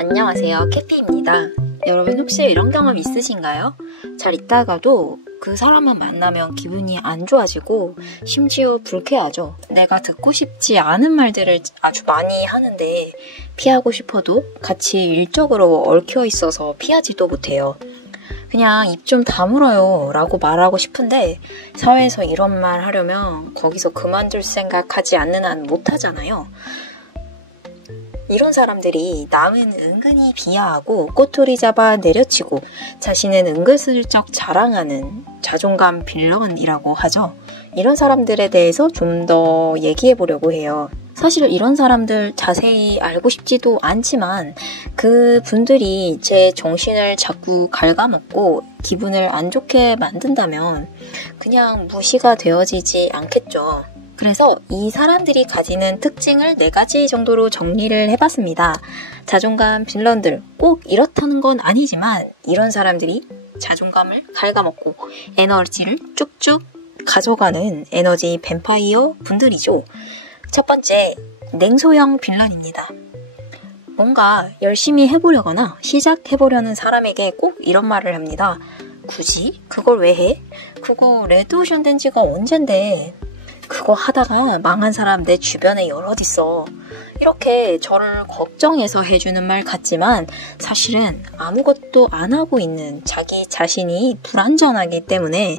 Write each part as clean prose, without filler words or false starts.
안녕하세요, 캐피입니다. 여러분 혹시 이런 경험 있으신가요? 잘 있다가도 그 사람만 만나면 기분이 안 좋아지고 심지어 불쾌하죠. 내가 듣고 싶지 않은 말들을 아주 많이 하는데 피하고 싶어도 같이 일적으로 얽혀 있어서 피하지도 못해요. 그냥 입 좀 다물어요 라고 말하고 싶은데 사회에서 이런 말 하려면 거기서 그만둘 생각하지 않는 한 못하잖아요. 이런 사람들이 남은 은근히 비하하고 꼬투리 잡아 내려치고 자신은 은근슬쩍 자랑하는 자존감 빌런이라고 하죠. 이런 사람들에 대해서 좀 더 얘기해 보려고 해요. 사실 이런 사람들 자세히 알고 싶지도 않지만 그 분들이 제 정신을 자꾸 갉아먹고 기분을 안 좋게 만든다면 그냥 무시가 되어지지 않겠죠. 그래서 이 사람들이 가지는 특징을 4가지 정도로 정리를 해봤습니다. 자존감 빌런들 꼭 이렇다는 건 아니지만 이런 사람들이 자존감을 갉아먹고 에너지를 쭉쭉 가져가는 에너지 뱀파이어 분들이죠. 첫 번째, 냉소형 빌런입니다. 뭔가 열심히 해보려거나 시작해보려는 사람에게 꼭 이런 말을 합니다. 굳이? 그걸 왜 해? 그거 레드오션 된 지가 언젠데. 그거 하다가 망한 사람 내 주변에 여럿 있어. 이렇게 저를 걱정해서 해주는 말 같지만 사실은 아무것도 안 하고 있는 자기 자신이 불완전하기 때문에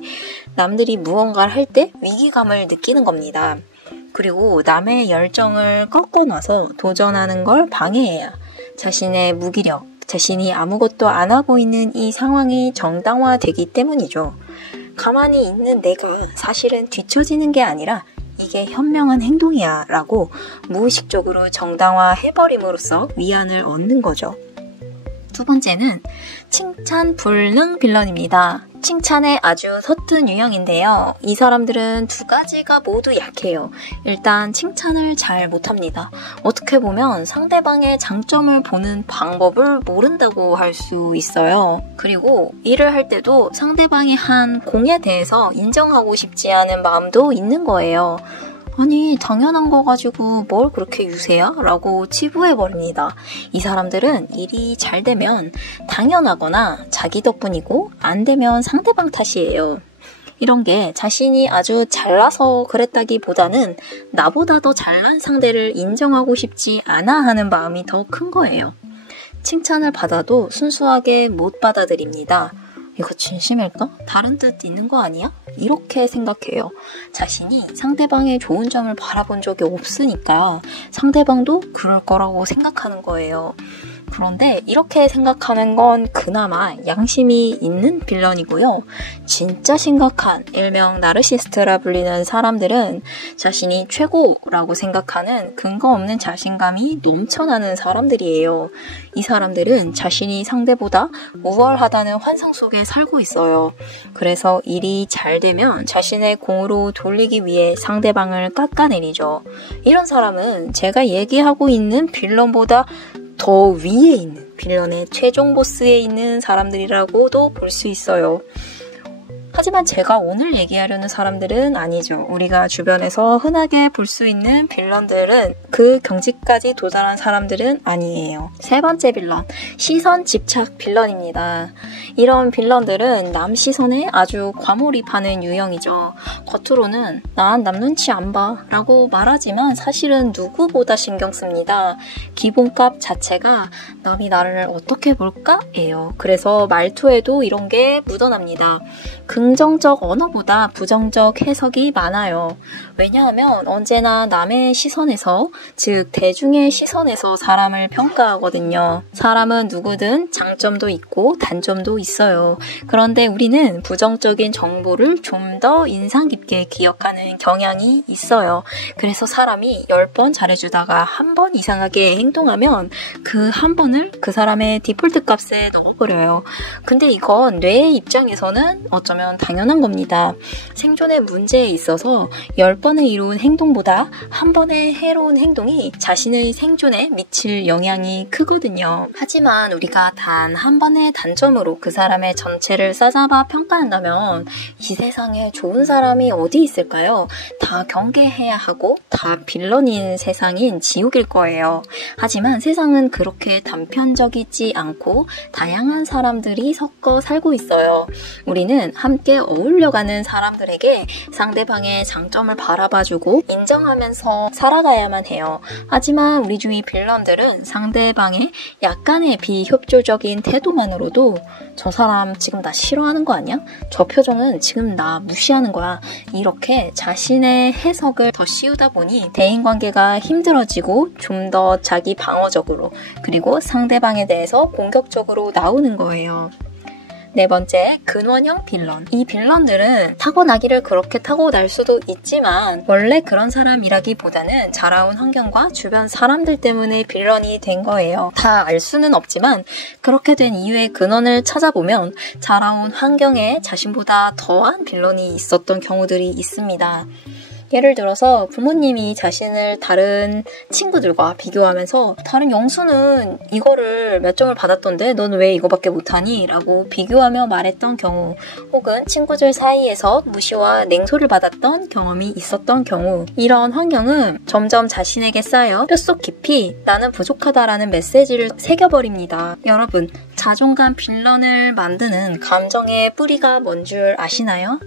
남들이 무언가를 할 때 위기감을 느끼는 겁니다. 그리고 남의 열정을 꺾어놔서 도전하는 걸 방해해야 자신의 무기력, 자신이 아무것도 안 하고 있는 이 상황이 정당화되기 때문이죠. 가만히 있는 내가 사실은 뒤처지는 게 아니라 이게 현명한 행동이야 라고 무의식적으로 정당화해버림으로써 위안을 얻는 거죠. 두 번째는 칭찬 불능 빌런입니다. 칭찬에 아주 서툰 유형인데요. 이 사람들은 2가지가 모두 약해요. 일단 칭찬을 잘 못합니다. 어떻게 보면 상대방의 장점을 보는 방법을 모른다고 할 수 있어요. 그리고 일을 할 때도 상대방이 한 공에 대해서 인정하고 싶지 않은 마음도 있는 거예요. 아니 당연한 거 가지고 뭘 그렇게 유세야? 라고 치부해버립니다. 이 사람들은 일이 잘 되면 당연하거나 자기 덕분이고 안 되면 상대방 탓이에요. 이런 게 자신이 아주 잘나서 그랬다기보다는 나보다 더 잘난 상대를 인정하고 싶지 않아 하는 마음이 더 큰 거예요. 칭찬을 받아도 순수하게 못 받아들입니다. 이거 진심일까? 다른 뜻 있는 거 아니야? 이렇게 생각해요. 자신이 상대방의 좋은 점을 바라본 적이 없으니까 상대방도 그럴 거라고 생각하는 거예요. 그런데 이렇게 생각하는 건 그나마 양심이 있는 빌런이고요. 진짜 심각한 일명 나르시스트라 불리는 사람들은 자신이 최고라고 생각하는 근거 없는 자신감이 넘쳐나는 사람들이에요. 이 사람들은 자신이 상대보다 우월하다는 환상 속에 살고 있어요. 그래서 일이 잘 되면 자신의 공으로 돌리기 위해 상대방을 깎아내리죠. 이런 사람은 제가 얘기하고 있는 빌런보다 더 위에 있는 빌런의 최종 보스에 있는 사람들이라고도 볼 수 있어요. 하지만 제가 오늘 얘기하려는 사람들은 아니죠. 우리가 주변에서 흔하게 볼 수 있는 빌런들은 그 경지까지 도달한 사람들은 아니에요. 3번째 빌런, 시선 집착 빌런입니다. 이런 빌런들은 남 시선에 아주 과몰입하는 유형이죠. 겉으로는 난 남 눈치 안 봐 라고 말하지만 사실은 누구보다 신경 씁니다. 기본값 자체가 남이 나를 어떻게 볼까? 예요. 그래서 말투에도 이런 게 묻어납니다. 긍정적 언어보다 부정적 해석이 많아요. 왜냐하면 언제나 남의 시선에서, 즉 대중의 시선에서 사람을 평가하거든요. 사람은 누구든 장점도 있고 단점도 있어요. 그런데 우리는 부정적인 정보를 좀 더 인상 깊게 기억하는 경향이 있어요. 그래서 사람이 10번 잘해주다가 한 번 이상하게 행동하면 그 한 번을 그 사람의 디폴트 값에 넣어버려요. 근데 이건 뇌의 입장에서는 어쩌면 있다면 당연한 겁니다. 생존의 문제에 있어서 10번을 이룬 행동보다 한 번의 해로운 행동이 자신의 생존에 미칠 영향이 크거든요. 하지만 우리가 단 한 번의 단점으로 그 사람의 전체를 싸잡아 평가한다면 이 세상에 좋은 사람이 어디 있을까요? 다 경계해야 하고 다 빌런인 세상인 지옥일 거예요. 하지만 세상은 그렇게 단편적이지 않고 다양한 사람들이 섞어 살고 있어요. 우리는 함께 어울려가는 사람들에게 상대방의 장점을 바라봐주고 인정하면서 살아가야만 해요. 하지만 우리 주위 빌런들은 상대방의 약간의 비협조적인 태도만으로도 저 사람 지금 나 싫어하는 거 아니야? 저 표정은 지금 나 무시하는 거야. 이렇게 자신의 해석을 더 씌우다 보니 대인관계가 힘들어지고 좀 더 자기 방어적으로 그리고 상대방에 대해서 공격적으로 나오는 거예요. 네 번째, 근원형 빌런. 이 빌런들은 타고나기를 그렇게 타고날 수도 있지만 원래 그런 사람이라기보다는 자라온 환경과 주변 사람들 때문에 빌런이 된 거예요. 다 알 수는 없지만 그렇게 된 이유의 근원을 찾아보면 자라온 환경에 자신보다 더한 빌런이 있었던 경우들이 있습니다. 예를 들어서 부모님이 자신을 다른 친구들과 비교하면서 다른 영수는 이거를 몇 점을 받았던데 넌 왜 이거밖에 못하니? 라고 비교하며 말했던 경우, 혹은 친구들 사이에서 무시와 냉소를 받았던 경험이 있었던 경우, 이런 환경은 점점 자신에게 쌓여 뼛속 깊이 나는 부족하다라는 메시지를 새겨버립니다. 여러분, 자존감 빌런을 만드는 감정의 뿌리가 뭔 줄 아시나요?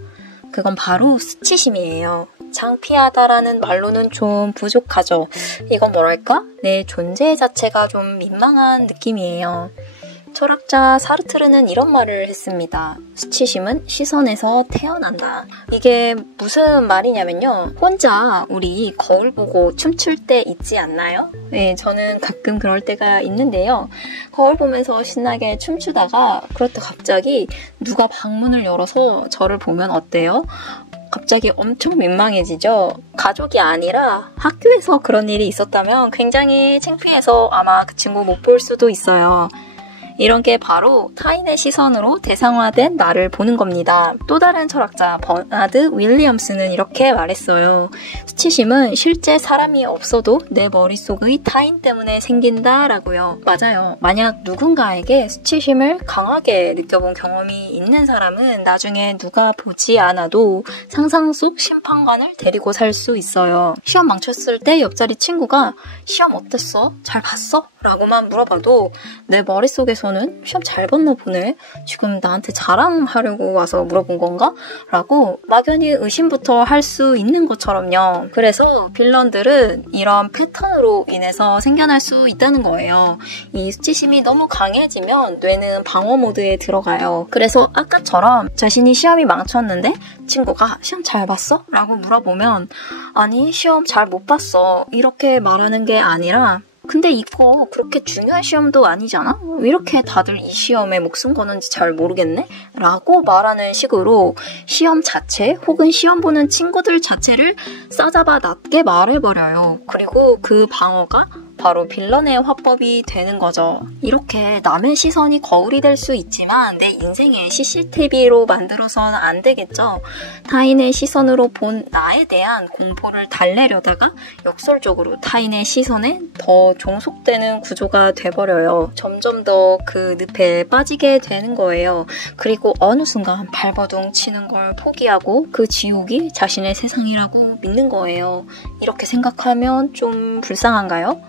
그건 바로 수치심이에요. 창피하다라는 말로는 좀 부족하죠. 이건 뭐랄까? 내 존재 자체가 좀 민망한 느낌이에요. 철학자 사르트르는 이런 말을 했습니다. 수치심은 시선에서 태어난다. 이게 무슨 말이냐면요. 혼자 우리 거울 보고 춤출 때 있지 않나요? 네, 저는 가끔 그럴 때가 있는데요. 거울 보면서 신나게 춤추다가 그럴 때 갑자기 누가 방문을 열어서 저를 보면 어때요? 갑자기 엄청 민망해지죠. 가족이 아니라 학교에서 그런 일이 있었다면 굉장히 창피해서 아마 그 친구 못 볼 수도 있어요. 이런 게 바로 타인의 시선으로 대상화된 나를 보는 겁니다. 또 다른 철학자 버나드 윌리엄스는 이렇게 말했어요. 수치심은 실제 사람이 없어도 내 머릿속의 타인 때문에 생긴다라고요. 맞아요. 만약 누군가에게 수치심을 강하게 느껴본 경험이 있는 사람은 나중에 누가 보지 않아도 상상 속 심판관을 데리고 살 수 있어요. 시험 망쳤을 때 옆자리 친구가 시험 어땠어? 잘 봤어? 라고만 물어봐도 내 머릿속에서는 시험 잘 봤나 보네? 지금 나한테 자랑하려고 와서 물어본 건가? 라고 막연히 의심부터 할 수 있는 것처럼요. 그래서 빌런들은 이런 패턴으로 인해서 생겨날 수 있다는 거예요. 이 수치심이 너무 강해지면 뇌는 방어 모드에 들어가요. 그래서 아까처럼 자신이 시험이 망쳤는데 친구가 시험 잘 봤어? 라고 물어보면 아니 시험 잘 못 봤어 이렇게 말하는 게 아니라 근데 이거 그렇게 중요한 시험도 아니잖아? 왜 이렇게 다들 이 시험에 목숨 거는지 잘 모르겠네? 라고 말하는 식으로 시험 자체 혹은 시험 보는 친구들 자체를 싸잡아 낫게 말해버려요. 그리고 그 방어가 바로 빌런의 화법이 되는 거죠. 이렇게 남의 시선이 거울이 될 수 있지만 내 인생의 CCTV로 만들어서는 안 되겠죠. 타인의 시선으로 본 나에 대한 공포를 달래려다가 역설적으로 타인의 시선에 더 종속되는 구조가 돼버려요. 점점 더 그 늪에 빠지게 되는 거예요. 그리고 어느 순간 발버둥 치는 걸 포기하고 그 지옥이 자신의 세상이라고 믿는 거예요. 이렇게 생각하면 좀 불쌍한가요?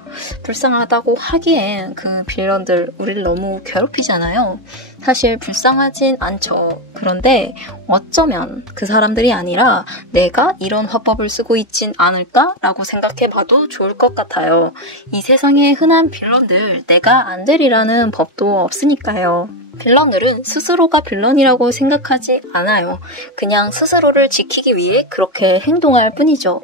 불쌍하다고 하기엔 그 빌런들 우리를 너무 괴롭히잖아요. 사실 불쌍하진 않죠. 그런데 어쩌면 그 사람들이 아니라 내가 이런 화법을 쓰고 있진 않을까라고 생각해봐도 좋을 것 같아요. 이 세상에 흔한 빌런들 내가 안 되리라는 법도 없으니까요. 빌런들은 스스로가 빌런이라고 생각하지 않아요. 그냥 스스로를 지키기 위해 그렇게 행동할 뿐이죠.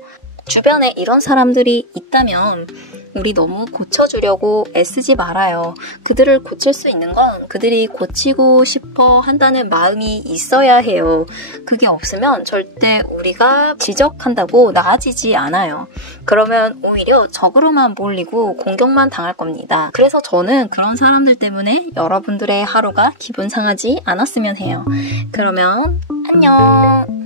주변에 이런 사람들이 있다면 우리 너무 고쳐주려고 애쓰지 말아요. 그들을 고칠 수 있는 건 그들이 고치고 싶어 한다는 마음이 있어야 해요. 그게 없으면 절대 우리가 지적한다고 나아지지 않아요. 그러면 오히려 적으로만 몰리고 공격만 당할 겁니다. 그래서 저는 그런 사람들 때문에 여러분들의 하루가 기분 상하지 않았으면 해요. 그러면 안녕!